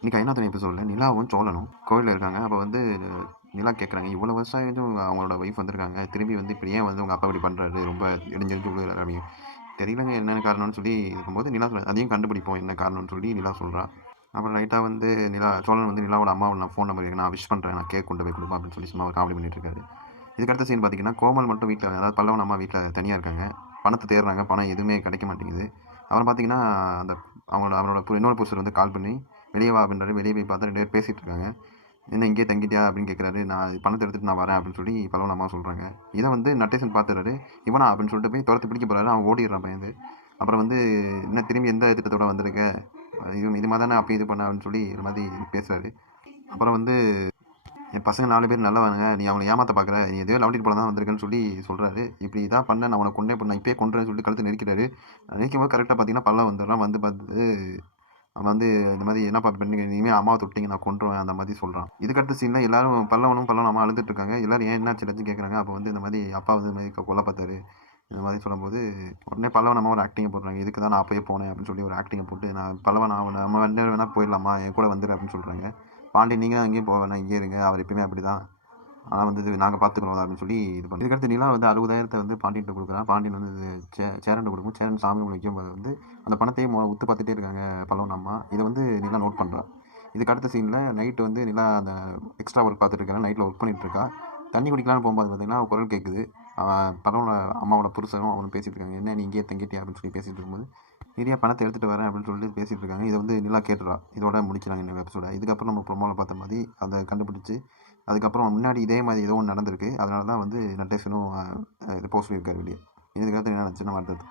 இன்னைக்கு ஐநாத்தன் எபிசோடில் நிலாவும் சோழனும் கோயிலில் இருக்காங்க. அப்போ வந்து நிலா கேட்குறாங்க, இவ்வளோ வருஷம் ஆகியும் அவங்களோட ஒய்ஃப் வந்திருக்காங்க, திரும்பி வந்து இப்படி ஏன் வந்து உங்கள் அப்பா இப்படி பண்ணுறாரு, ரொம்ப இடிஞ்செறிஞ்சு விழுகிறாரு அப்படின்னு தெரியலங்க என்னென்ன காரணம்னு சொல்லி இருக்கும்போது நிலா சொல்ல அதையும் கண்டுபிடிப்போம் என்ன காரணம்னு சொல்லி நிலா சொல்கிறா. அப்புறம் லைட்டாக வந்து சோழன் வந்து நிலாவோட அம்மாவோட நான் ஃபோன் நம்பர் நான் விஷ் பண்ணுறேன், நான் கேக் கொண்டு போய் கொடுப்பேன் அப்படின்னு சொல்லி சும்மா காமெடி பண்ணிட்டு இருக்காரு. இதுக்கடுத்த சீன் பார்த்தீங்கன்னா கோமல் மட்டும் வீட்டில், அதாவது பல்லவன் அம்மா வீட்டில் தனியாக இருக்காங்க. பணத்தை தேடுறாங்க, பணம் எதுவுமே கிடைக்க மாட்டேங்குது. அப்புறம் பார்த்தீங்கன்னா அந்த அவனோட இன்னொரு புருஷர் வந்து கால் பண்ணி வெளியே வா அப்படின்றாரு. வெளியே போய் பார்த்தா 2 பேர் பேசிகிட்டு இருக்காங்க. என்ன இங்கேயே தங்கிட்டியா அப்படின்னு கேட்குறாரு. நான் பணத்தை எடுத்துகிட்டு நான் வரேன் அப்படின்னு சொல்லி பல்லவன் அம்மா சொல்கிறாங்க. இதை வந்து நட்டேசன் பார்த்துறாரு. இவனா அப்படின்னு சொல்லிட்டு போய் துரத்து பிடிக்க போகிறாரு. அவன் ஓடிடுறான் பயந்து. அப்புறம் வந்து என்ன திரும்பி எந்த திட்டத்தோட வந்திருக்க, இது மாதிரி தானே அப்போ இது பண்ண அப்படின்னு சொல்லி இது மாதிரி பேசுகிறாரு. அப்புறம் வந்து என் பசங்க 4 பேர் நல்லவனுங்க, நீ அவனை ஏமாற்ற பார்க்குற, நீ எதையோ லவட்டிட்டு போல தான் வந்திருக்கேன்னு சொல்லி சொல்கிறாரு. இப்படி இதாக பண்ண நான் அவனை கொண்டே பண்ண இப்பயே கொண்டுறேன்னு சொல்லிட்டு கழுத்து நெரிக்கிறாரு. நெரிக்கும் போது கரெக்டாக பார்த்தீங்கன்னா பல்லம் வந்துடுறான். வந்து பார்த்து அவன் வந்து இந்த மாதிரி என்னப்பா பண்ணீங்க, இனிமேல் அம்மாவை தொட்டிங்க நான் கொண்டுருவேன் அந்த மாதிரி சொல்கிறான். இதுக்கடுத்த சீனில் எல்லாரும் பல்லவனும் அம்மா அழுதுட்டு இருக்காங்க. எல்லாரும் ஏன் என்னாச்சு கேட்குறாங்க. அப்போ வந்து இந்த மாதிரி அப்பா வந்து இந்த மாதிரி கொல்ல பார்த்தாரு இந்த மாதிரி சொல்லும்போது உடனே பல்லவன் அம்மா ஒரு ஆக்டிங்கை போடுறாங்க. இதுக்கு தான் நான் அப்போயே போனேன் அப்படின்னு சொல்லி ஒரு ஆக்டிங்கை போட்டு, நான் பல்லவன் நம்ம ரெண்டு வேணா போயிடலாமா, என் கூட வந்துடு அப்படின்னு சொல்கிறாங்க. பாண்டியன் நீங்கள் அங்கேயும் போக வேணாம், இங்கே இருங்க, அவர் எப்பயுமே அப்படி தான், ஆனால் வந்து நாங்கள் பார்த்துக்குறோம் அப்படின்னு சொல்லி இது பண்ணி இதுக்கடுத்து நிலா வந்து 60,000 வந்து பாண்டியன்ட்டு கொடுக்குறான். பாண்டியன் வந்து சேரன்ட்டு கொடுக்கும். சேரன் சாமி வைக்கும்போது வந்து அந்த பணத்தையும் உத்து பார்த்துட்டே இருக்காங்க பல்லவன் அம்மா. இதை வந்து நிலா நோட் பண்ணுறான். இதுக்கு அடுத்த சீனில் நைட்டு வந்து நிலா அந்த எக்ஸ்ட்ரா ஒர்க் பார்த்துட்டு இருக்காங்க. நைட்டில் ஒர்க் பண்ணிட்டு இருக்கா. தண்ணி குடிக்கலான்னு போகும்போது பார்த்தீங்கன்னா குரல் கேட்குது. பல்லவனோட அம்மாவோட புருஷனும் அவனும் பேசிகிட்டு இருக்காங்க. என்ன நீ இங்கேயே தங்கிட்டியா அப்படின்னு சொல்லி பேசிகிட்டு இருக்கும்போது நிறைய பணத்தை எடுத்துகிட்டு வரேன் அப்படின்னு சொல்லிட்டு பேசிகிட்டு இருக்காங்க. இதை வந்து நிலா கேட்டுறா. இதோட முடிக்கிறாங்க இந்த எபிசோட. இதுக்கப்புறம் நம்ம ப்ரொமோவில் பார்த்த மாதிரி அதை கண்டுபிடிச்சி அதுக்கப்புறம் முன்னாடி இதே மாதிரி ஏதோ ஒன்று நடந்திருக்கு. அதனால தான் வந்து நட்டேஷனும் இதை போஸ்ட் பண்ணியிருக்காரு வெளியே. இதுக்கடுத்து என்ன நினச்சி நம்ம அடுத்தது